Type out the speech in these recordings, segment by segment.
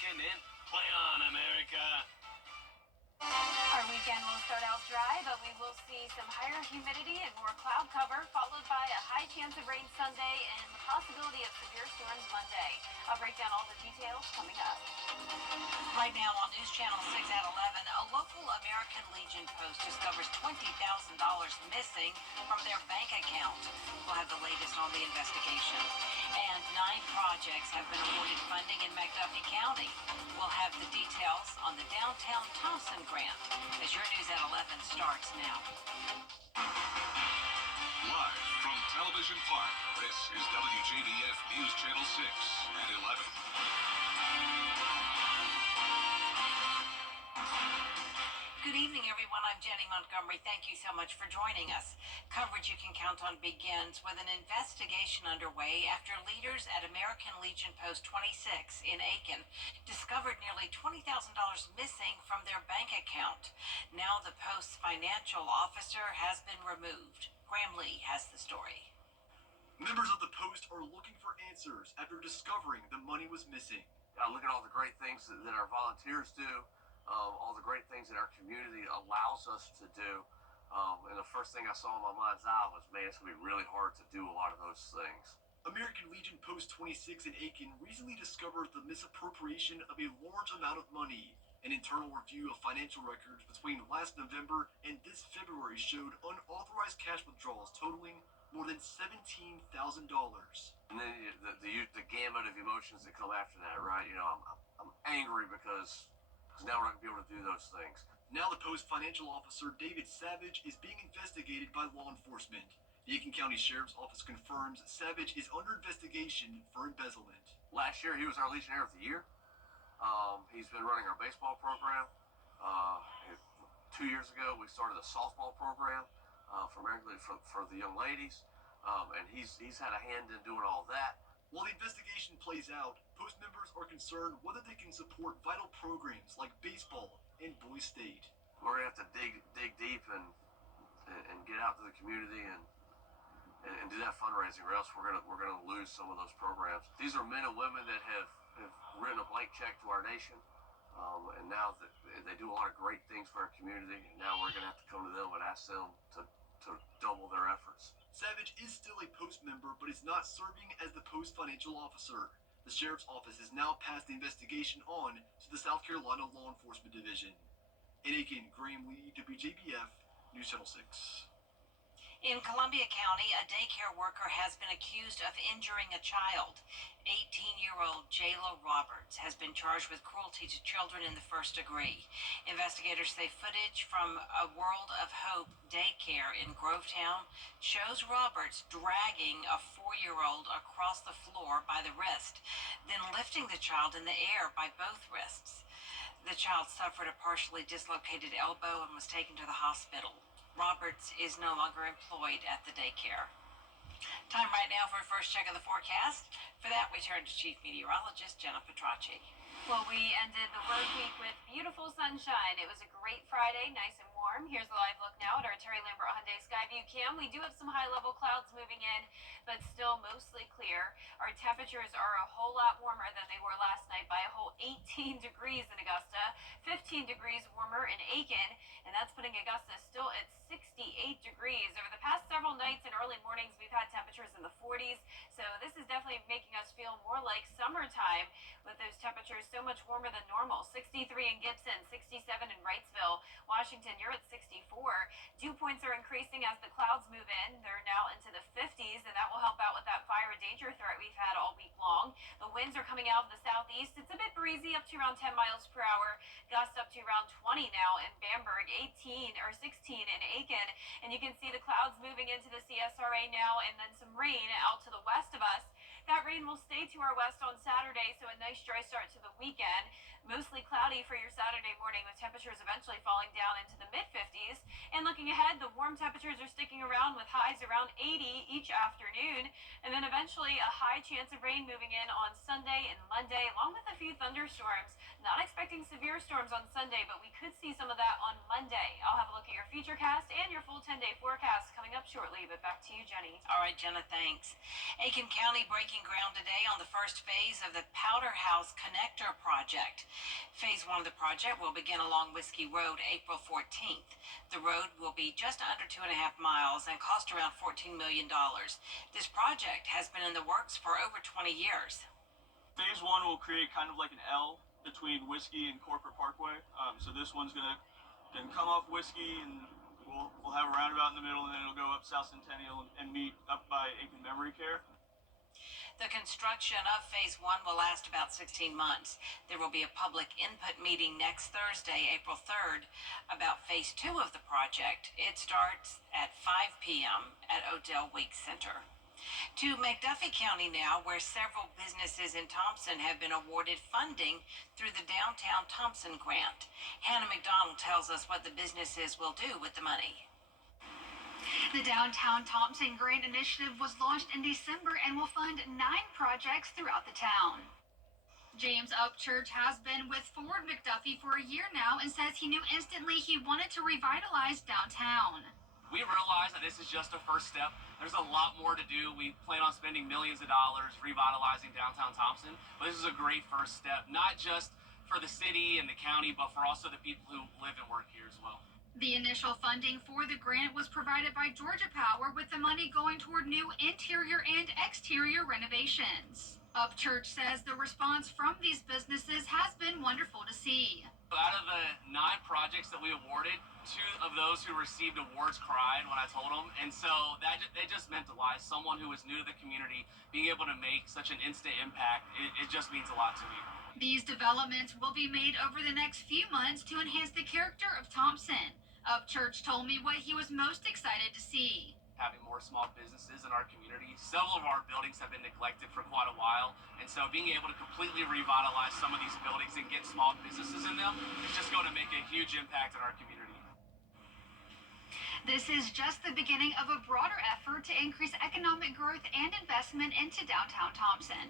kicking in. Play on, America. Our weekend will start out dry, but we will see some higher humidity and more cloud cover, followed by a high chance of rain Sunday and the possibility of severe storms Monday. I'll break down all the details coming up. Right now on News Channel 6 at 11, a local American Legion post discovers $20,000 missing from their bank account. We'll have the latest on the investigation. And 9 projects have been awarded funding in McDuffie County. We'll have the details on the downtown Thompson grant as your News at 11 starts now. Live from Television Park, this is WJBF News Channel 6 at 11. Good evening, everyone. I'm Jenny Montgomery. Thank you so much for joining us. Coverage you can count on begins with an investigation underway after leaders at American Legion Post 26 in Aiken discovered nearly $20,000 missing from their bank account. Now the post's financial officer has been removed. Graham Lee has the story. Members of the Post are looking for answers after discovering the money was missing. Look at all the great things that our volunteers do. All the great things that our community allows us to do. And the first thing I saw in my mind's eye was, man, it's going to be really hard to do a lot of those things. American Legion Post 26 in Aiken recently discovered the misappropriation of a large amount of money. An internal review of financial records between last November and this February showed unauthorized cash withdrawals totaling more than $17,000. And then the gamut of emotions that come after that, right? You know, I'm angry because now we're not going to be able to do those things. Now the Post financial officer, David Savage, is being investigated by law enforcement. The Aiken County Sheriff's Office confirms Savage is under investigation for embezzlement. Last year, he was our Legionnaire of the Year. He's been running our baseball program. 2 years ago, we started a softball program for the young ladies. And he's had a hand in doing all that. While the investigation plays out, Post members are concerned whether they can support vital programs like baseball in Boise State. We're going to have to dig deep and get out to the community and do that fundraising, or else we're gonna lose some of those programs. These are men and women that have written a blank check to our nation, and now that they do a lot of great things for our community. And now we're going to have to come to them and ask them to double their efforts. Savage is still a Post member, but is not serving as the Post financial officer. The Sheriff's Office has now passed the investigation on to the South Carolina Law Enforcement Division. In Aiken, Graham Lee, WJBF, News Channel 6. In Columbia County, a daycare worker has been accused of injuring a child. 18-year-old Jayla Roberts has been charged with cruelty to children in the first degree. Investigators say footage from a World of Hope daycare in Grovetown shows Roberts dragging a 4-year-old across the floor by the wrist, then lifting the child in the air by both wrists. The child suffered a partially dislocated elbow and was taken to the hospital. Roberts is no longer employed at the daycare. Time right now for a first check of the forecast. For that, we turn to Chief Meteorologist Jenna Petracci. Well, we ended the work week with beautiful sunshine. It was a great Friday, nice and warm. Here's the live look now at our Terry Lambert Hyundai Skyview cam. We do have some high-level clouds moving in, but still mostly clear. Our temperatures are a whole lot warmer than they were last night by a whole 18 degrees in Augusta, 15 degrees warmer in Aiken, and that's putting Augusta still at 68 degrees. Over the past several nights and early mornings, we've had temperatures in the 40s, so this is definitely making us feel more like summertime with those temperatures so much warmer than normal. 63 in Gibson, 67 in Wrightsville. Washington, you're at 64. Dew points are increasing as the clouds move in. They're now into the 50s, and that will help out with that fire danger threat we've had all week long. The winds are coming out of the southeast. It's a bit breezy, up to around 10 miles per hour. Gusts up to around 20 now in Bamberg, 16 in Aiken. And you can see the clouds moving into the CSRA now, and then some rain out to the west of us. That rain will stay to our west on Saturday, so a nice dry start to the weekend. Mostly cloudy for your Saturday morning with temperatures eventually falling down into the mid 50s. And looking ahead, the warm temperatures are sticking around with highs around 80 each afternoon. And then eventually a high chance of rain moving in on Sunday and Monday, along with a few thunderstorms. Not expecting severe storms on Sunday, but we could see some of that on Monday. I'll have a look at your futurecast and your full 10-day forecast coming up shortly. But back to you, Jenny. All right, Jenna, thanks. Aiken County breaking ground today on the first phase of the Powder House Connector Project. Phase 1 of the project will begin along Whiskey Road April 14th. The road will be just under 2.5 miles and cost around $14 million. This project has been in the works for over 20 years. Phase 1 will create kind of like an L between Whiskey and Corporate Parkway. So this one's gonna come off Whiskey, and we'll have a roundabout in the middle, and then it'll go up South Centennial and meet up by Aiken Memory Care. The construction of Phase 1 will last about 16 months. There will be a public input meeting next Thursday, April 3rd, about Phase 2 of the project. It starts at 5 p.m. at Odell Week Center. To McDuffie County now, where several businesses in Thompson have been awarded funding through the Downtown Thompson Grant. Hannah McDonald tells us what the businesses will do with the money. The Downtown Thompson Grant Initiative was launched in December and will fund 9 projects throughout the town. James Upchurch has been with Ford McDuffie for a year now and says he knew instantly he wanted to revitalize downtown. We realize that this is just a first step. There's a lot more to do. We plan on spending millions of dollars revitalizing downtown Thompson, but this is a great first step, not just for the city and the county, but for also the people who live and work here as well. The initial funding for the grant was provided by Georgia Power, with the money going toward new interior and exterior renovations. Upchurch says the response from these businesses has been wonderful to see. Out of the 9 projects that we awarded, 2 of those who received awards cried when I told them, and so that just meant a lot. Someone who was new to the community, being able to make such an instant impact, it just means a lot to me. These developments will be made over the next few months to enhance the character of Thompson. Upchurch told me what he was most excited to see. Having more small businesses in our community. Several of our buildings have been neglected for quite a while, and so being able to completely revitalize some of these buildings and get small businesses in them is just going to make a huge impact in our community. This is just the beginning of a broader effort to increase economic growth and investment into downtown Thompson.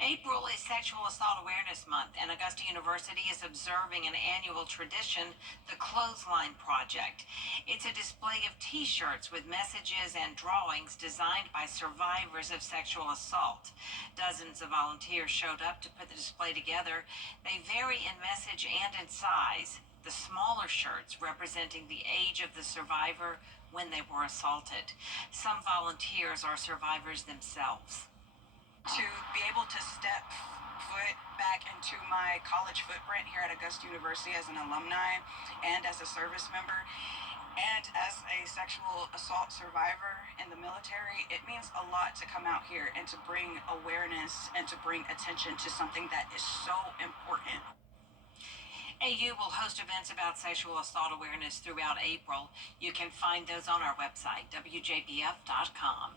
April is Sexual Assault Awareness Month, and Augusta University is observing an annual tradition, the Clothesline Project. It's a display of t-shirts with messages and drawings designed by survivors of sexual assault. Dozens of volunteers showed up to put the display together. They vary in message and in size. The smaller shirts representing the age of the survivor when they were assaulted. Some volunteers are survivors themselves. To be able to step foot back into my college footprint here at Augusta University as an alumni and as a service member and as a sexual assault survivor in the military, it means a lot to come out here and to bring awareness and to bring attention to something that is so important. AU will host events about sexual assault awareness throughout April. You can find those on our website, WJBF.com.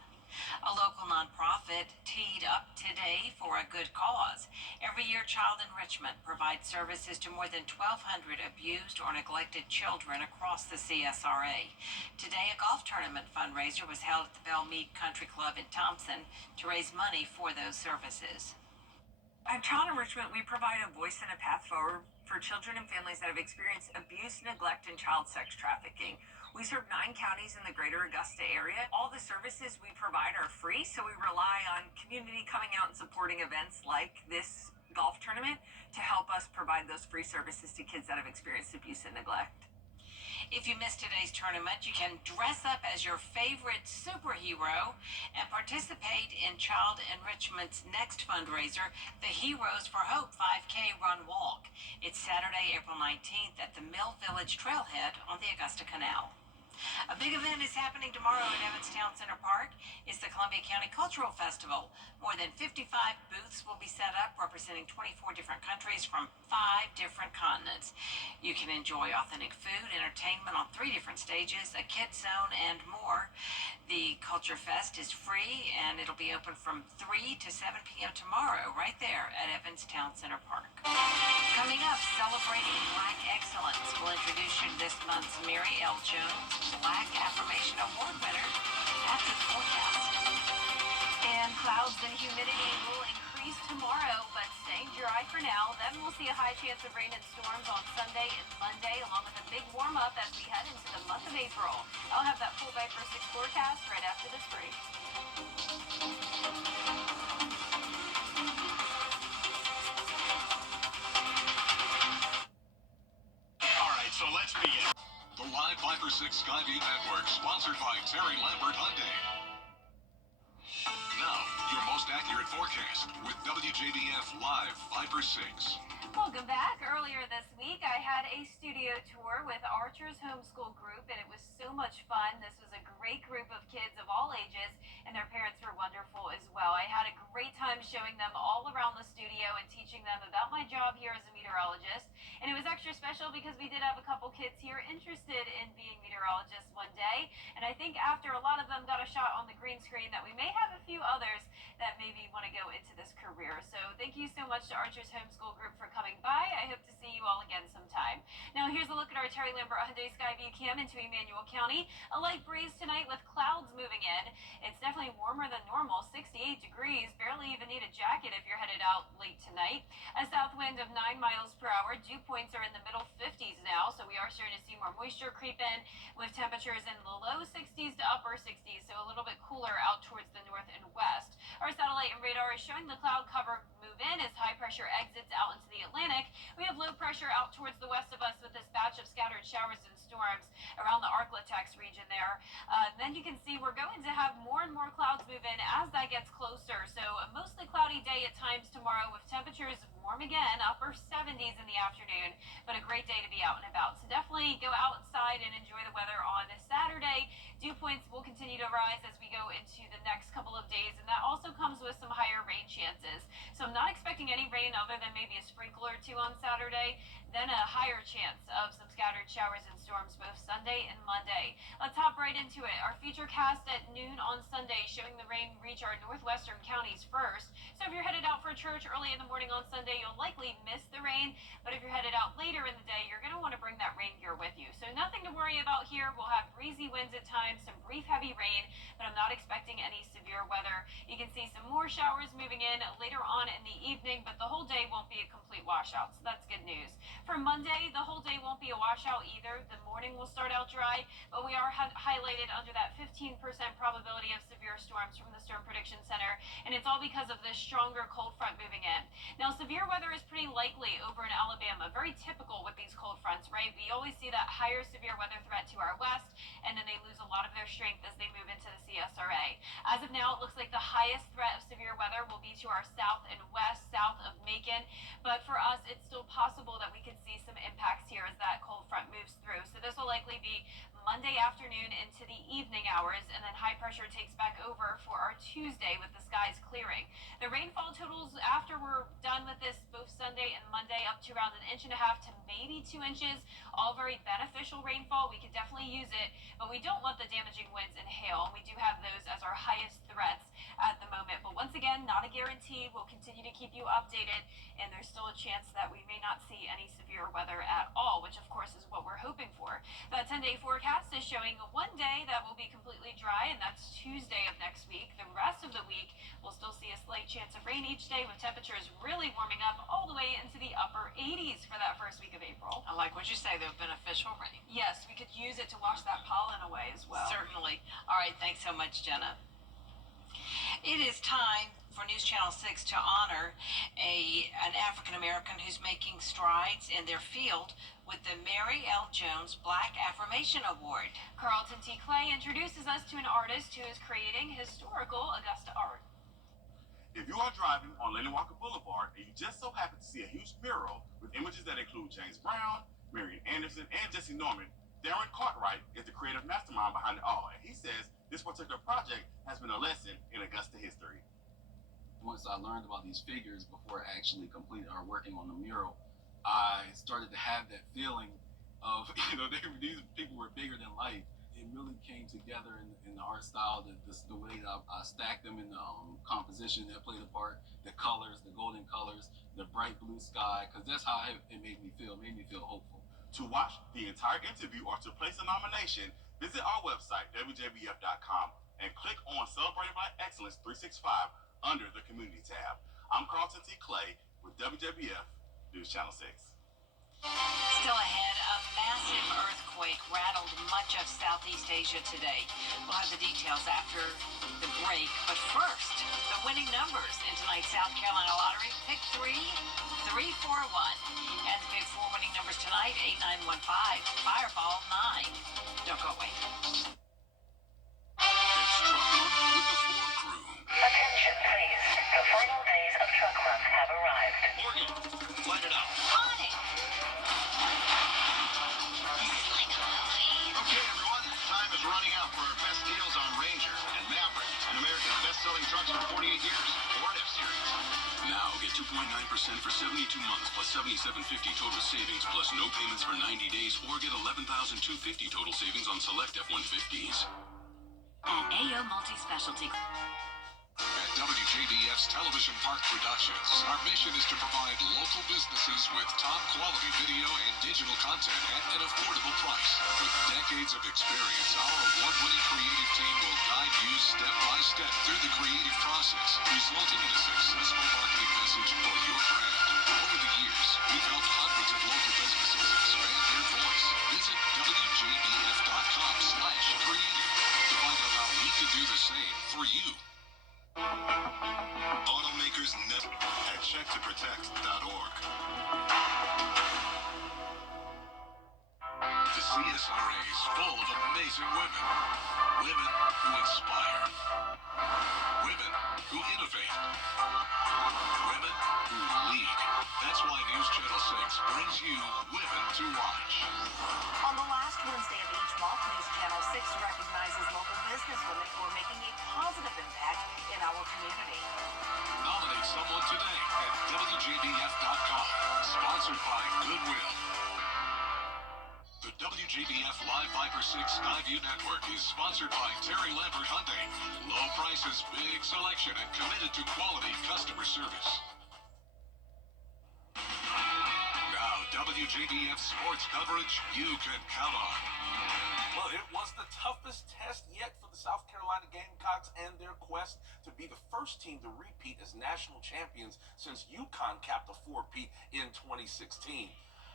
A local nonprofit teed up today for a good cause. Every year, Child Enrichment provides services to more than 1,200 abused or neglected children across the CSRA. Today, a golf tournament fundraiser was held at the Belle Meade Country Club in Thompson to raise money for those services. At Child Enrichment, we provide a voice and a path forward for children and families that have experienced abuse, neglect, and child sex trafficking. We serve 9 counties in the greater Augusta area. All the services we provide are free, so we rely on community coming out and supporting events like this golf tournament to help us provide those free services to kids that have experienced abuse and neglect. If you missed today's tournament, you can dress up as your favorite superhero and participate in Child Enrichment's next fundraiser, the Heroes for Hope 5K Run Walk. It's Saturday, April 19th at the Mill Village Trailhead on the Augusta Canal. A big event is happening tomorrow at Evanstown Center Park. It's the Columbia County Cultural Festival. More than 55 booths will be set up representing 24 different countries from 5 different continents. You can enjoy authentic food, entertainment on 3 different stages, a kids zone, and more. The Culture Fest is free, and it'll be open from 3 to 7 p.m. tomorrow right there at Evanstown Center Park. Coming up, celebrating Black excellence. We'll introduce you to this month's Mary L. Jones Black Affirmation Award winner after the forecast. And clouds and humidity will increase tomorrow, but staying dry for now. Then we'll see a high chance of rain and storms on Sunday and Monday, along with a big warm-up as we head into the month of April. I'll have that full Viper 6 forecast right after this break. All right, so let's begin. The live Viper 6 Skyview Network, sponsored by Terry Lambert Hyundai. Now, your most accurate forecast with WJBF Live Viper 6. Welcome back. Earlier this week, I had a studio tour with Archer's Homeschool Group, and it was so much fun. This was a great group of kids of all ages, and their parents were wonderful as well. I had a great time showing them all around the studio and teaching them about my job here as a meteorologist. And it was extra special because we did have a couple kids here interested in being meteorologists one day. And I think after a lot of them got a shot on the green screen, that we may have a few others that maybe want to go into this career. So thank you so much to Archer's Homeschool Group for coming by. I hope to see you all again sometime. Now here's a look at our Terry Lambert Hyundai Skyview Cam into Emmanuel County. A light breeze tonight with clouds moving in. It's definitely warmer than normal, 68 degrees. Barely even need a jacket if you're headed out late tonight. A south wind of 9 miles per hour. Dew points are in the middle 50s now, so we are starting to see more moisture creep in with temperatures in the low 60s to upper 60s, so a little bit cooler out towards the north and west. Our satellite and radar is showing the cloud cover move in as high pressure exits out into the Atlantic. We have low pressure out towards the west of us with this batch of scattered showers and storms around the Arklatex region there. Then you can see we're going to have more and more clouds move in as that gets closer. So a mostly cloudy day at times tomorrow with temperatures warm again, upper 70s in the afternoon, but a great day to be out and about. So definitely go outside and enjoy the weather on Saturday. Dew points will continue to rise as we go into the next couple of days, and that also comes with some higher rain chances. So I'm not expecting any rain other than maybe a sprinkle or two on Saturday, then a higher chance of some scattered showers and storms both Sunday and Monday. Let's hop right into it. Our feature cast at noon on Sunday showing the rain reach our northwestern counties first. So if you're headed out for church early in the morning on Sunday, you'll likely miss the rain, but if you're headed out later in the day, you're going to want to bring that rain gear with you. So nothing to worry about here. We'll have breezy winds at times, some brief heavy rain, but I'm not expecting any severe weather. You can see some more showers moving in later on in the evening, but the whole day won't be a complete washout, so that's good news. For Monday, the whole day won't be a washout either. The morning will start out dry, but we are highlighted under that 15% probability of severe storms from the Storm Prediction Center, and it's all because of this stronger cold front moving in. Now, severe weather is pretty likely over in Alabama, very typical with these cold fronts, right? We always see that higher severe weather threat to our west, and then they lose a lot of their strength as they move into the CSRA. As of now, it looks like the highest threat of severe weather will be to our south and west, south of Macon, but for us, it's still possible that we could see some impacts here as that cold front moves through. So this will likely be Monday afternoon into the evening hours, and then high pressure takes back over for our Tuesday with the skies clearing. The rainfall totals after we're done with this both Sunday and Monday up to around 1.5 inches to maybe 2 inches, all very beneficial rainfall. We could definitely use it, but we don't want the damaging winds and hail. We do have those as our highest threats at the moment, but once again, not a guarantee. We'll continue to keep you updated, and there's still a chance that we may not see any severe weather at all, which of course is what we're hoping for. The 10-day forecast is showing one day that will be completely dry, and that's Tuesday of next week. The rest of the week, we'll still see a slight chance of rain each day, with temperatures really warming up all the way into the upper 80s for that first week of April. I like what you say, though, beneficial rain. Yes, we could use it to wash that pollen away as well. Certainly. All right, thanks so much, Jenna. It is time for News Channel 6 to honor an African American who's making strides in their field with the Mary L. Jones Black Affirmation Award. Carlton T. Clay introduces us to an artist who is creating historical Augusta art. If you are driving on Lenny Walker Boulevard and you just so happen to see a huge mural with images that include James Brown, Marian Anderson, and Jesse Norman, Darren Cartwright is the creative mastermind behind it all, and he says this particular project has been a lesson in Augusta history. Once I learned about these figures before actually completing or working on the mural, I started to have that feeling of, these people were bigger than life. It really came together in the art style, the way that I stacked them in the composition that played a part, the colors, the golden colors, the bright blue sky, because that's how it made me feel. It made me feel hopeful. To watch the entire interview or to place a nomination, visit our website, WJBF.com, and click on Celebrated by Excellence 365 under the Community tab. I'm Carlton T. Clay with WJBF News Channel 6. Still ahead, a massive earthquake rattled much of Southeast Asia today. We'll have the details after the break. But first, the winning numbers in tonight's South Carolina lottery. Pick 3, 341. And the big 4 winning numbers tonight, 8915, Fireball 9. Don't go away. It's Truck Month with the Ford Crew. Attention, please. The final days of Truck Month have arrived. Morgan, light it up. On it! Okay, everyone, time is running out for our best deals on Ranger and Maverick, and America's best-selling trucks for 48 years, Ford F-Series. Now get 2.9% for 72 months plus $77.50 total savings plus no payments for 90 days or get $11,250 total savings on select F-150s. At AO Multi-Specialty. At WJBF's Television Park Productions, our mission is to provide local businesses with top quality video and digital content at an affordable price. With decades of experience, our award-winning creative team will guide you step by step through the creative process, resulting in a successful marketing message for your brand. Over the years, we've helped hundreds of local businesses expand their voice. Visit WJBF.com/creative to find out how we can do the same for you. Automakers never at checktoprotect.org. The CSRA is full of amazing women. Women who inspire. Women who innovate. Women who lead. That's why News Channel 6 brings you Women to Watch. On the last Wednesday of each month, News Channel 6 recognizes local businesswomen who are making a positive impact in our community. Nominate someone today at WJBF.com. Sponsored by Goodwill. The WJBF Live Viper 6 Skyview Network is sponsored by Terry Lambert Hyundai. Low prices, big selection, and committed to quality customer service. Now, WJBF sports coverage you can count on. Well, it was the toughest test yet for the South Carolina Gamecocks and their quest to be the first team to repeat as national champions since UConn capped the 4-peat in 2016.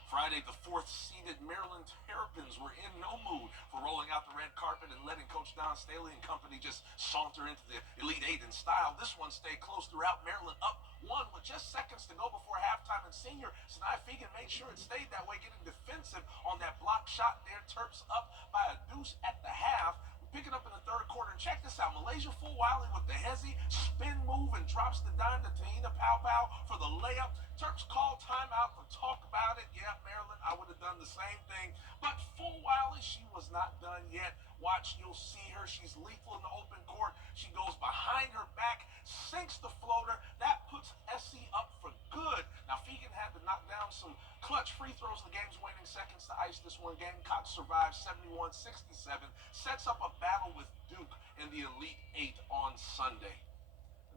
Friday, the fourth-seeded Maryland Terrapins were in no mood for rolling out the red carpet and letting Coach Don Staley and company just saunter into the Elite Eight in style. This one stayed close throughout. Maryland up one with just seconds to go before halftime, and senior Sinai Fegan made sure it stayed that way, getting defensive on that block shot there. Terps up by a deuce at the half. Picking up in the third quarter, and check this out. Malaysia Full Wiley with the hezzy spin move and drops the dime to Tahina Pow for the layup. Terps call timeout to talk about it. Yeah, Maryland, I would have done the same thing. But Full Wiley, she was not done yet. Watch, you'll see her. She's lethal in the open court. She goes behind her back, sinks the floater. That puts SC up for good. Now, Fegan had to knock down some clutch free throws in the game's waning seconds to ice this one. Gamecocks survived 71-67. Sets up a battle with Duke in the Elite Eight on Sunday.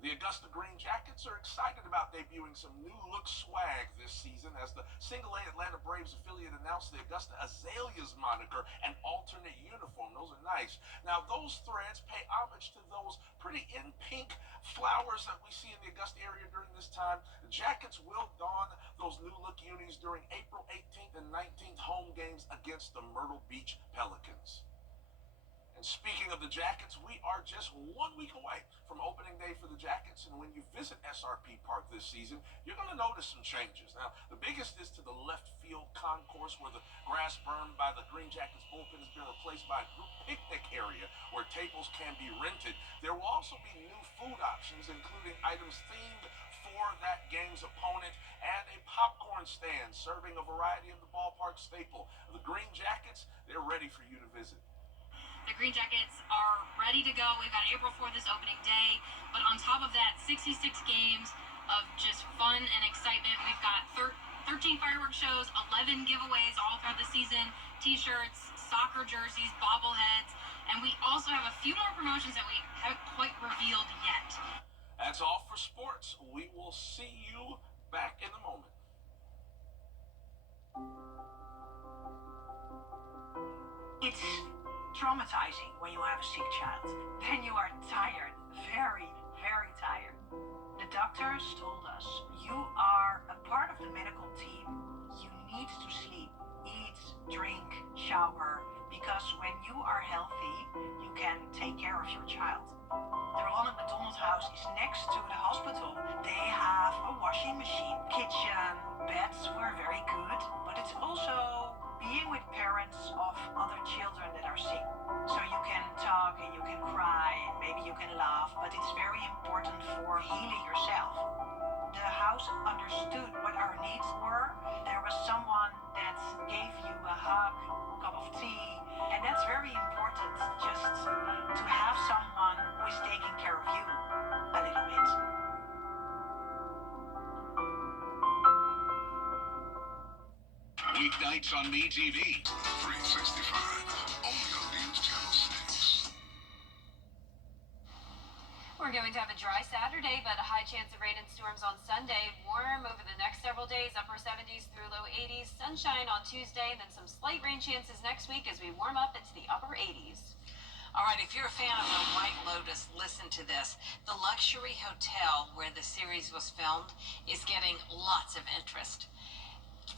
The Augusta Green Jackets are excited about debuting some new look swag this season as the single-A Atlanta Braves affiliate announced the Augusta Azaleas moniker and alternate uniform. Those are nice. Now, those threads pay homage to those pretty in-pink flowers that we see in the Augusta area during this time. The Jackets will don those new look unis during April 18th and 19th home games against the Myrtle Beach Pelicans. And speaking of the Jackets, we are just 1 week away from opening day for the Jackets. And when you visit SRP Park this season, you're going to notice some changes. Now, the biggest is to the left field concourse where the grass burned by the Green Jackets bullpen has been replaced by a group picnic area where tables can be rented. There will also be new food options, including items themed for for that game's opponent, and a popcorn stand serving a variety of the ballpark staple. The Green Jackets, they're ready for you to visit. The Green Jackets are ready to go. We've got April 4th is opening day, but on top of that, 66 games of just fun and excitement. We've got 13 fireworks shows, 11 giveaways all throughout the season, t-shirts, soccer jerseys, bobbleheads, and we also have a few more promotions that we haven't quite revealed yet. That's all for sports. We will see you back in a moment. It's traumatizing when you have a sick child. Then you are tired, very, very tired. The doctors told us, you are a part of the medical team. You need to sleep, eat, drink, shower, because when you are healthy, you can take care of your child. The Ronald McDonald House is next to the hospital. They have a washing machine, kitchen, beds were very good, but it's also being with parents of other children that are sick. So you can talk and you can cry and maybe you can laugh, but it's very important for healing yourself. The house understood what our needs were. There was someone that gave you a hug, a cup of tea, and that's very important, just to have someone who is taking care of you a little bit. Weeknights on MeTV. 365. Only on News Channel 6. We're going to have a dry Saturday, but a high chance of rain and storms on Sunday. Warm over the next several days, upper 70s through low 80s. Sunshine on Tuesday, and then some slight rain chances next week as we warm up into the upper 80s. All right, if you're a fan of the White Lotus, listen to this. The luxury hotel where the series was filmed is getting lots of interest.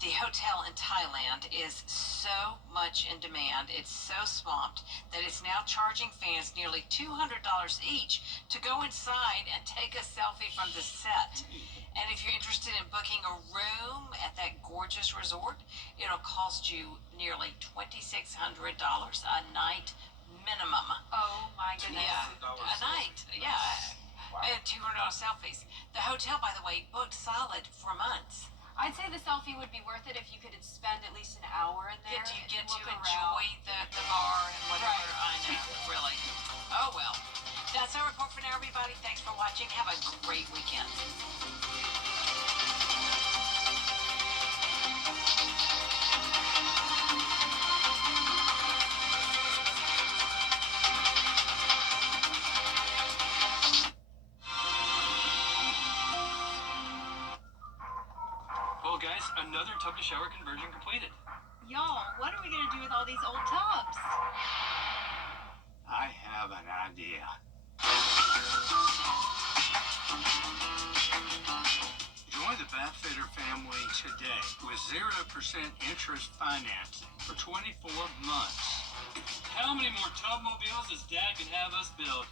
The hotel in Thailand is so much in demand, it's so swamped, that it's now charging fans nearly $200 each to go inside and take a selfie from the set. And if you're interested in booking a room at that gorgeous resort, it'll cost you nearly $2,600 a night minimum. Oh my goodness. Yeah, a night, yeah. And $200 selfies. The hotel, by the way, booked solid for months. I'd say the selfie would be worth it if you could spend at least an hour in there. You get to look enjoy around. the bar and whatever. Right. I know, really. Oh, well. That's our report for now, everybody. Thanks for watching. Have a great weekend. Well, guys, another tub to shower conversion completed. Y'all, what are we going to do with all these old tubs? I have an idea. Join the Bathfitter family today with 0% interest financing for 24 months. How many more tub mobiles does Dad can have us build?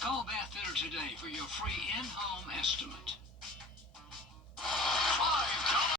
Call Bathfitter today for your free in-home estimate.